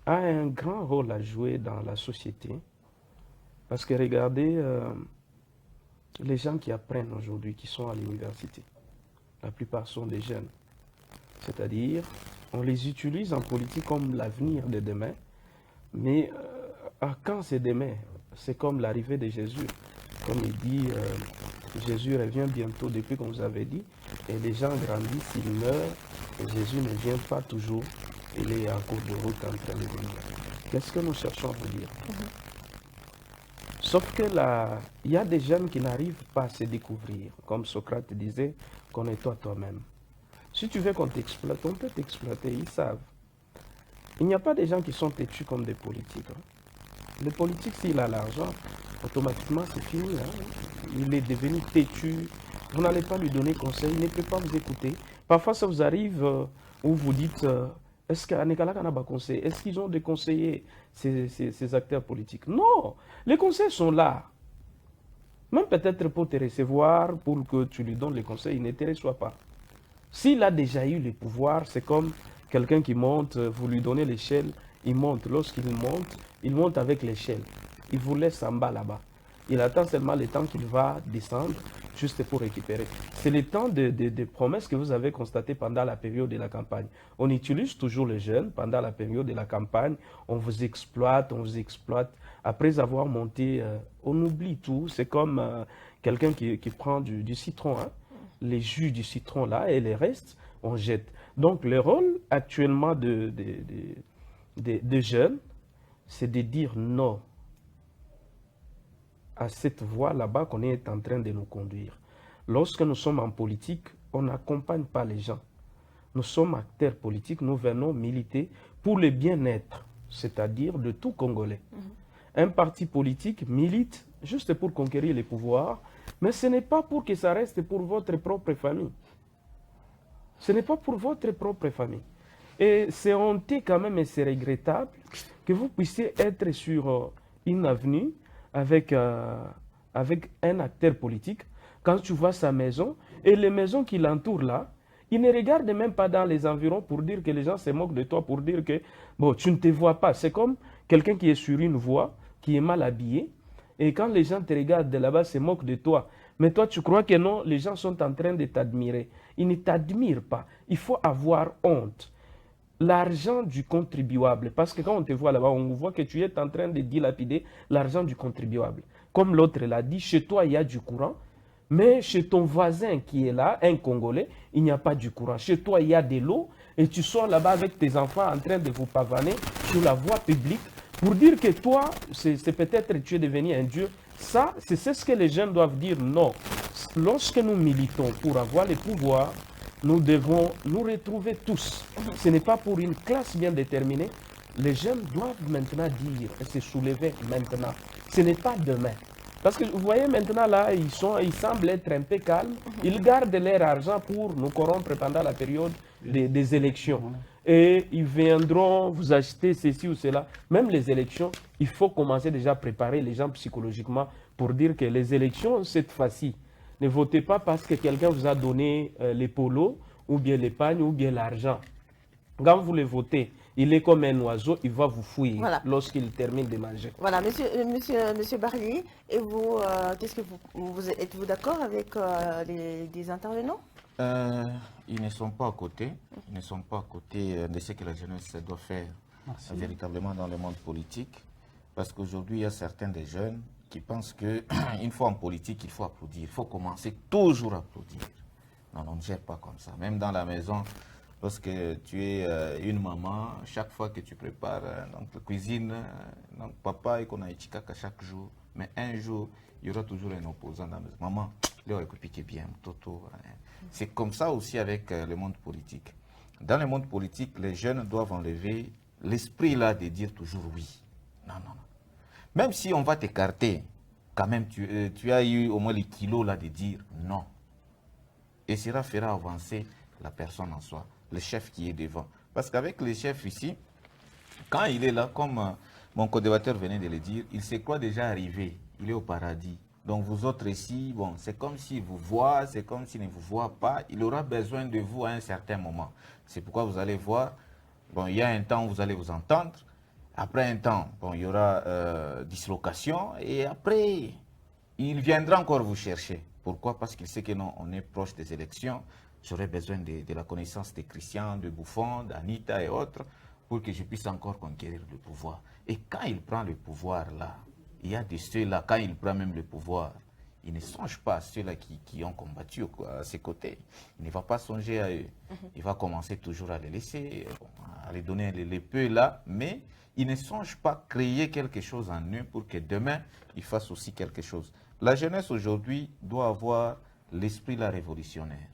a un grand rôle à jouer dans la société parce que regardez les gens qui apprennent aujourd'hui, qui sont à l'université, la plupart sont des jeunes. C'est-à-dire, on les utilise en politique comme l'avenir de demain, mais quand c'est demain, c'est comme l'arrivée de Jésus. Comme il dit, Jésus revient bientôt depuis qu'on vous avait dit, et les gens grandissent, ils meurent, et Jésus ne vient pas toujours, il est en cours de route en train de venir. Qu'est-ce que nous cherchons à vous dire? Sauf que là, il y a des jeunes qui n'arrivent pas à se découvrir. Comme Socrate disait, connais-toi toi-même. Si tu veux qu'on t'exploite, on peut t'exploiter, ils savent. Il n'y a pas des gens qui sont têtus comme des politiques. Le politique, s'il a l'argent, automatiquement c'est fini. Il est devenu têtu. Vous n'allez pas lui donner conseil, il ne peut pas vous écouter. Parfois, ça vous arrive où vous dites, est-ce qu'ils ont des conseillers, ces acteurs politiques? Non, les conseils sont là. Même peut-être pour te recevoir, pour que tu lui donnes les conseils, il ne te reçoit pas. S'il a déjà eu le pouvoir, c'est comme quelqu'un qui monte, vous lui donnez l'échelle, il monte. Lorsqu'il monte avec l'échelle. Il vous laisse en bas là-bas. Il attend seulement le temps qu'il va descendre, juste pour récupérer. C'est le temps de promesses que vous avez constatées pendant la période de la campagne. On utilise toujours les jeunes pendant la période de la campagne. On vous exploite, on vous exploite. Après avoir monté, on oublie tout. C'est comme quelqu'un qui prend du citron, hein. Les jus du citron là et les restes, on jette. Donc le rôle actuellement des jeunes, c'est de dire non à cette voie là-bas qu'on est en train de nous conduire. Lorsque nous sommes en politique, on n'accompagne pas les gens. Nous sommes acteurs politiques, nous venons militer pour le bien-être, c'est-à-dire de tout Congolais. Un parti politique milite juste pour conquérir les pouvoirs, mais ce n'est pas pour que ça reste pour votre propre famille. Ce n'est pas pour votre propre famille. Et c'est honteux quand même et c'est regrettable que vous puissiez être sur une avenue avec un acteur politique, quand tu vois sa maison et les maisons qui l'entourent là, il ne regarde même pas dans les environs pour dire que les gens se moquent de toi, pour dire que bon, tu ne te vois pas. C'est comme quelqu'un qui est sur une voie, qui est mal habillé, et quand les gens te regardent de là-bas, se moquent de toi. Mais toi, tu crois que non, les gens sont en train de t'admirer. Ils ne t'admirent pas. Il faut avoir honte. L'argent du contribuable, parce que quand on te voit là-bas, on voit que tu es en train de dilapider l'argent du contribuable. Comme l'autre l'a dit, chez toi, il y a du courant, mais chez ton voisin qui est là, un Congolais, il n'y a pas du courant. Chez toi, il y a de l'eau, et tu sors là-bas avec tes enfants en train de vous pavaner sur la voie publique pour dire que toi, c'est peut-être tu es devenu un dieu. Ça, c'est ce que les jeunes doivent dire. Non. Lorsque nous militons pour avoir le pouvoir, nous devons nous retrouver tous. Ce n'est pas pour une classe bien déterminée. Les jeunes doivent maintenant dire et se soulever maintenant. Ce n'est pas demain. Parce que vous voyez maintenant là, ils semblent être un peu calmes. Ils gardent leur argent pour nous corrompre pendant la période des élections. Et ils viendront vous acheter ceci ou cela. Même les élections, il faut commencer déjà à préparer les gens psychologiquement pour dire que les élections, cette fois-ci, ne votez pas parce que quelqu'un vous a donné les polos, ou bien l'épargne, ou bien l'argent. Quand vous le votez, il est comme un oiseau, il va vous fouiller Voilà. lorsqu'il termine de manger. Voilà, monsieur Barlier, et vous, qu'est-ce que êtes-vous d'accord avec les intervenants? Ils ne sont pas à côté. Ils ne sont pas à côté de ce que la jeunesse doit faire véritablement dans le monde politique. Parce qu'aujourd'hui, il y a certains des jeunes qui pensent qu'une fois en politique, il faut applaudir. Il faut commencer toujours à applaudir. Non, on ne gère pas comme ça. Même dans la maison, lorsque tu es une maman, chaque fois que tu prépares donc, la cuisine, donc, papa et qu'on a échikaka chaque jour, mais un jour, il y aura toujours un opposant dans la maison. Maman, là, écoutez bien, Toto. C'est comme ça aussi avec le monde politique. Dans le monde politique, les jeunes doivent enlever l'esprit là de dire toujours oui. Non, non, non. Même si on va t'écarter, quand même, tu as eu au moins les kilos là de dire non. Et cela fera avancer la personne en soi, le chef qui est devant. Parce qu'avec le chef ici, quand il est là, comme mon co-débatteur venait de le dire, il se croit déjà arrivé, il est au paradis. Donc vous autres ici, bon, c'est comme s'il vous voit, c'est comme s'il ne vous voit pas, il aura besoin de vous à un certain moment. C'est pourquoi vous allez voir, bon, il y a un temps où vous allez vous entendre, après un temps, bon, il y aura dislocation, et après, il viendra encore vous chercher. Pourquoi? Parce qu'il sait que non, on est proche des élections. J'aurais besoin de la connaissance des Christian, de Bouffon, d'Anita et autres, pour que je puisse encore conquérir le pouvoir. Et quand il prend le pouvoir là, il y a de ceux-là, quand il prend même le pouvoir, il ne songe pas à ceux-là qui ont combattu à ses côtés. Il ne va pas songer à eux. Il va commencer toujours à les laisser, à les donner les peu là, mais il ne songe pas à créer quelque chose en eux pour que demain, il fasse aussi quelque chose. La jeunesse aujourd'hui doit avoir l'esprit là révolutionnaire.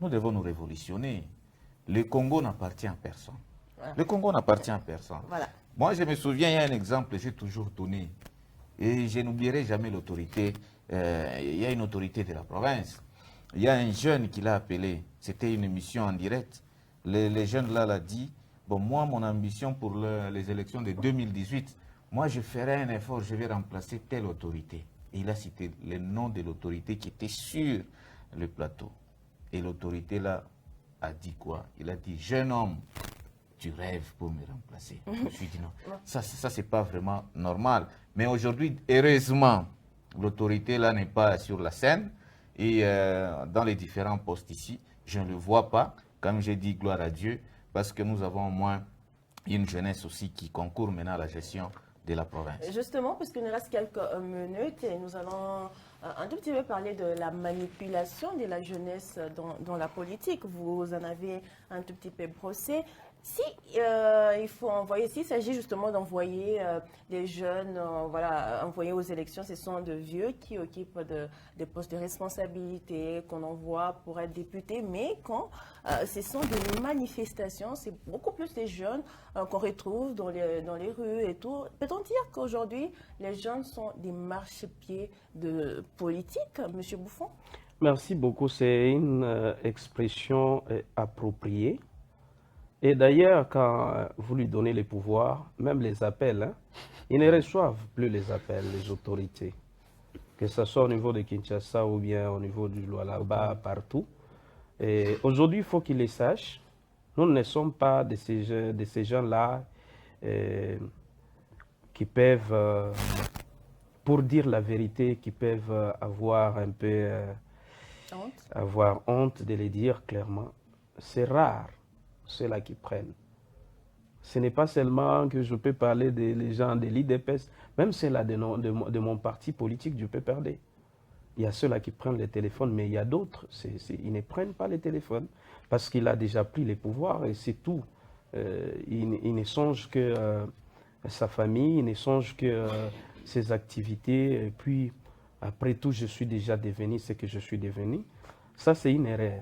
Nous devons nous révolutionner. Le Congo n'appartient à personne. Voilà. Le Congo n'appartient à personne. Voilà. Moi, je me souviens, il y a un exemple que j'ai toujours donné. Et je n'oublierai jamais l'autorité. Il y a une autorité de la province. Il y a un jeune qui l'a appelé. C'était une émission en direct. Les jeunes là l'a dit. Bon, moi, mon ambition pour les élections de 2018, moi, je ferai un effort, je vais remplacer telle autorité. Et il a cité le nom de l'autorité qui était sur le plateau. Et l'autorité là a dit quoi? Il a dit, jeune homme, tu rêves pour me remplacer. Je me suis dit non, ça c'est pas vraiment normal. Mais aujourd'hui, heureusement, l'autorité là n'est pas sur la scène et dans les différents postes ici, je ne le vois pas. Comme j'ai dit, gloire à Dieu, parce que nous avons au moins une jeunesse aussi qui concourt maintenant à la gestion de la province. Justement, puisqu'il nous reste quelques minutes, et nous allons un tout petit peu parler de la manipulation de la jeunesse dans la politique. Vous en avez un tout petit peu brossé. Si il faut envoyer, s'il s'agit justement d'envoyer des jeunes, voilà, envoyer aux élections, ce sont de vieux qui occupent des postes de responsabilité qu'on envoie pour être députés, mais quand ce sont des manifestations, c'est beaucoup plus les jeunes qu'on retrouve dans les rues et tout. Peut-on dire qu'aujourd'hui, les jeunes sont des marchepieds de politique, M. Bouffon? Merci beaucoup, c'est une expression appropriée. Et d'ailleurs, quand vous lui donnez les pouvoirs, même les appels, hein, ils ne reçoivent plus les appels, les autorités. Que ce soit au niveau de Kinshasa ou bien au niveau du Lualaba, partout. Et aujourd'hui, il faut qu'ils les sachent. Nous ne sommes pas de ces gens-là qui peuvent, pour dire la vérité, qui peuvent avoir un peu avoir honte de les dire clairement. C'est rare. Ceux-là qui prennent. Ce n'est pas seulement que je peux parler des gens de l'IDPS, même ceux-là de mon parti politique du PPRD. Il y a ceux-là qui prennent les téléphones, mais il y a d'autres, ils ne prennent pas les téléphones parce qu'il a déjà pris les pouvoirs et c'est tout. Il ne songe que sa famille, il ne songe que ses activités, et puis après tout, je suis déjà devenu ce que je suis devenu. Ça, c'est une erreur.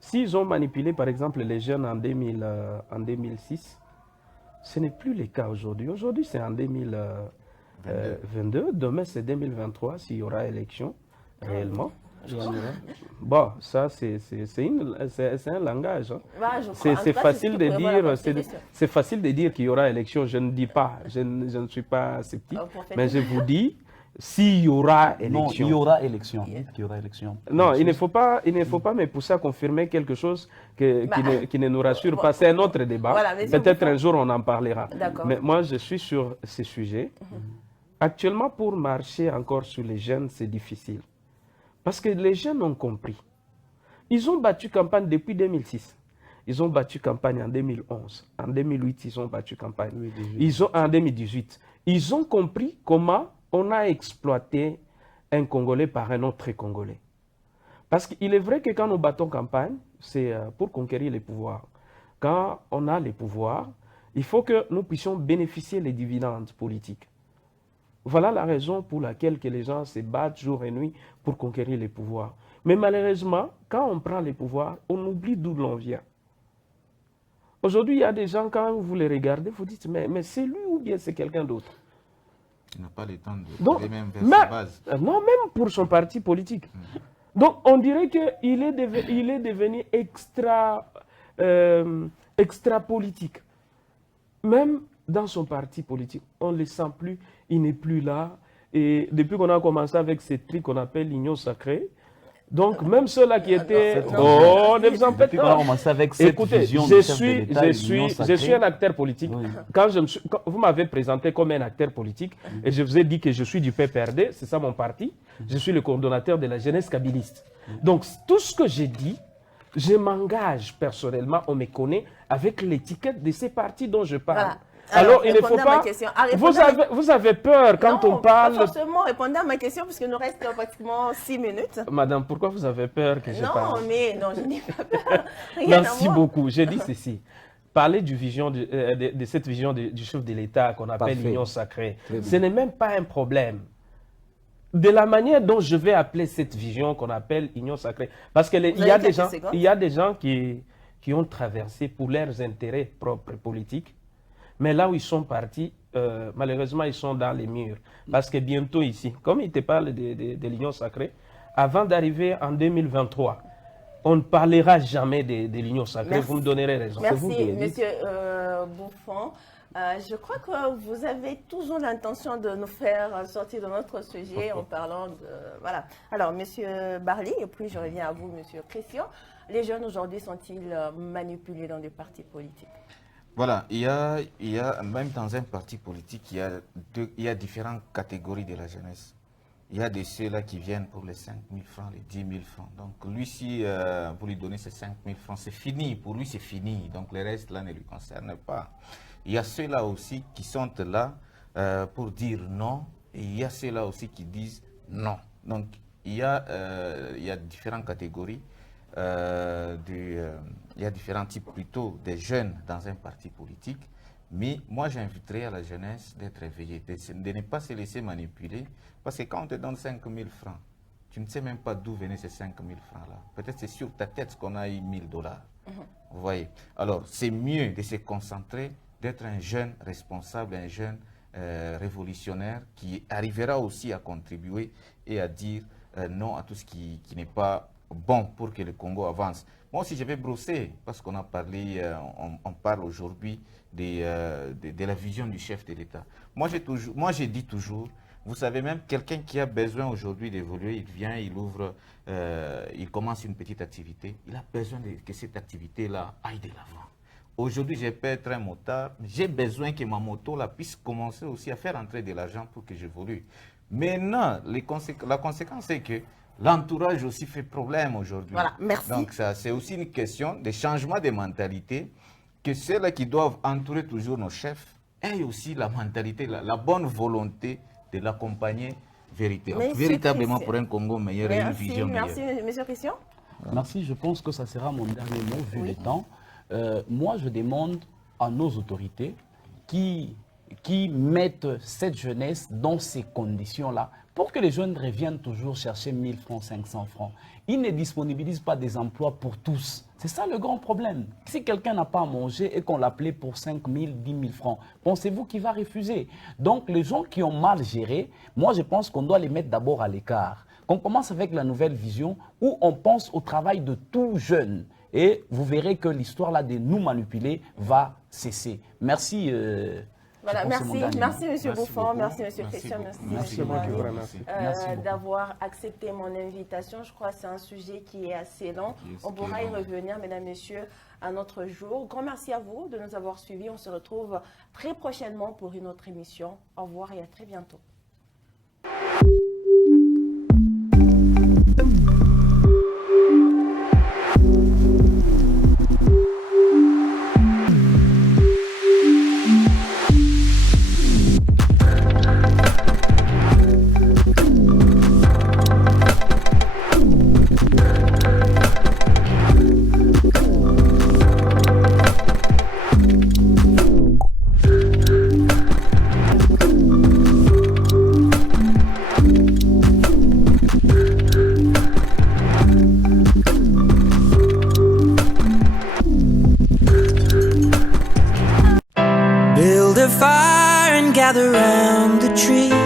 S'ils ont manipulé, par exemple, les jeunes en 2006, ce n'est plus le cas aujourd'hui. Aujourd'hui, c'est en 2022. Demain, c'est 2023, s'il y aura élection, réellement. Bon, ça, c'est un langage. Hein. C'est facile de dire, c'est facile de dire qu'il y aura élection. Je ne dis pas, je ne suis pas sceptique, mais je vous dis, s'il y aura élection. Non, il y aura élection. Il y aura élection. Non, il ne faut pas me pousser à confirmer quelque chose qui ne nous rassure pas. C'est un autre débat. Voilà, peut-être un jour on en parlera. Mais moi, je suis sur ce sujet. Actuellement, pour marcher encore sur les jeunes, c'est difficile. Parce que les jeunes ont compris. Ils ont battu campagne depuis 2006. Ils ont battu campagne en 2011. En 2008, ils ont battu campagne. En 2018. Ils ont compris comment on a exploité un Congolais par un autre Congolais. Parce qu'il est vrai que quand nous battons campagne, c'est pour conquérir les pouvoirs. Quand on a les pouvoirs, il faut que nous puissions bénéficier des dividendes politiques. Voilà la raison pour laquelle que les gens se battent jour et nuit pour conquérir les pouvoirs. Mais malheureusement, quand on prend les pouvoirs, on oublie d'où l'on vient. Aujourd'hui, il y a des gens, quand vous les regardez, vous dites, mais c'est lui ou bien c'est quelqu'un d'autre? Il n'a pas le temps de aller même vers sa base. Non, même pour son parti politique. Donc, on dirait qu'il est devenu extra politique. Même dans son parti politique, on ne le sent plus, il n'est plus là. Et depuis qu'on a commencé avec ces trucs qu'on appelle l'union sacrée, donc même ceux-là qui étaient... Oh, ne vous en faites pas. Écoutez, je suis un acteur politique. Oui. Quand vous m'avez présenté comme un acteur politique, et je vous ai dit que je suis du PPRD, c'est ça mon parti, je suis le coordonnateur de la jeunesse kabiliste. Donc tout ce que j'ai dit, je m'engage personnellement, on me connaît, avec l'étiquette de ces partis dont je parle. Voilà. Alors, il ne faut pas... Vous avez peur quand on parle... Non, forcément, répondez à ma question, puisqu'il nous reste pratiquement 6 minutes. Madame, pourquoi vous avez peur que je parle? Non, je n'ai pas peur. Merci beaucoup. J'ai dit ceci. Parler de cette vision du chef de l'État qu'on appelle l'union sacrée, ce n'est même pas un problème. De la manière dont je vais appeler cette vision qu'on appelle union sacrée. Parce qu'il y a des gens qui ont traversé pour leurs intérêts propres politiques. Mais là où ils sont partis, malheureusement, ils sont dans les murs. Parce que bientôt ici, comme il te parle de l'union sacrée, avant d'arriver en 2023, on ne parlera jamais de l'union sacrée. Merci. Vous me donnerez raison. Merci, monsieur Bouffon. Je crois que vous avez toujours l'intention de nous faire sortir de notre sujet en parlant de... Voilà. Alors, Monsieur Barly, et puis je reviens à vous, Monsieur Christian. Les jeunes aujourd'hui sont-ils manipulés dans des partis politiques? Voilà, il y a, même dans un parti politique, il y a différentes catégories de la jeunesse. Il y a de ceux-là qui viennent pour les 5 000 francs, les 10 000 francs. Donc lui, si vous lui donnez ces 5 000 francs, c'est fini. Pour lui, c'est fini. Donc le reste, là, ne lui concerne pas. Il y a ceux-là aussi qui sont là pour dire non. Et il y a ceux-là aussi qui disent non. Donc il y a différentes catégories. Il y a différents types plutôt des jeunes dans un parti politique, mais moi j'inviterais à la jeunesse d'être éveillée, de ne pas se laisser manipuler, parce que quand on te donne 5 000 francs, tu ne sais même pas d'où venaient ces 5 000 francs-là. Peut-être c'est sur ta tête qu'on a eu 1 000 $. Vous voyez. Alors c'est mieux de se concentrer, d'être un jeune responsable, un jeune révolutionnaire qui arrivera aussi à contribuer et à dire non à tout ce qui n'est pas bon pour que le Congo avance. Moi aussi, je vais brosser, parce qu'on a parlé, on parle aujourd'hui de la vision du chef de l'État. Moi, j'ai dit toujours, vous savez même, quelqu'un qui a besoin aujourd'hui d'évoluer, il vient, il ouvre, il commence une petite activité, il a besoin que cette activité-là aille de l'avant. Aujourd'hui, je peux être un motard, j'ai besoin que ma moto là, puisse commencer aussi à faire entrer de l'argent pour que j'évolue. Maintenant, la conséquence, c'est que l'entourage aussi fait problème aujourd'hui. Voilà, merci. Donc ça, c'est aussi une question de changement de mentalité, que ceux-là qui doivent entourer toujours nos chefs aient aussi la mentalité, la bonne volonté de l'accompagner véritablement pour un Congo meilleur et une vision meilleure. Merci, Monsieur Christian. Merci, je pense que ça sera mon dernier mot vu le temps. Moi, je demande à nos autorités qui mettent cette jeunesse dans ces conditions-là, pour que les jeunes reviennent toujours chercher 1 000 francs, 500 francs. Ils ne disponibilisent pas des emplois pour tous. C'est ça le grand problème. Si quelqu'un n'a pas à manger et qu'on l'appelait pour 5 000, 10 000 francs, pensez-vous qu'il va refuser? Donc les gens qui ont mal géré, moi je pense qu'on doit les mettre d'abord à l'écart. Qu'on commence avec la nouvelle vision où on pense au travail de tout jeune. Et vous verrez que l'histoire là de nous manipuler va cesser. Merci. Voilà, merci Monsieur Bouffon, merci Monsieur Christian, merci d'avoir accepté mon invitation. Je crois que c'est un sujet qui est assez long. On pourra y revenir, mesdames, messieurs, un autre jour. Grand merci à vous de nous avoir suivis. On se retrouve très prochainement pour une autre émission. Au revoir et à très bientôt. Gather round the tree.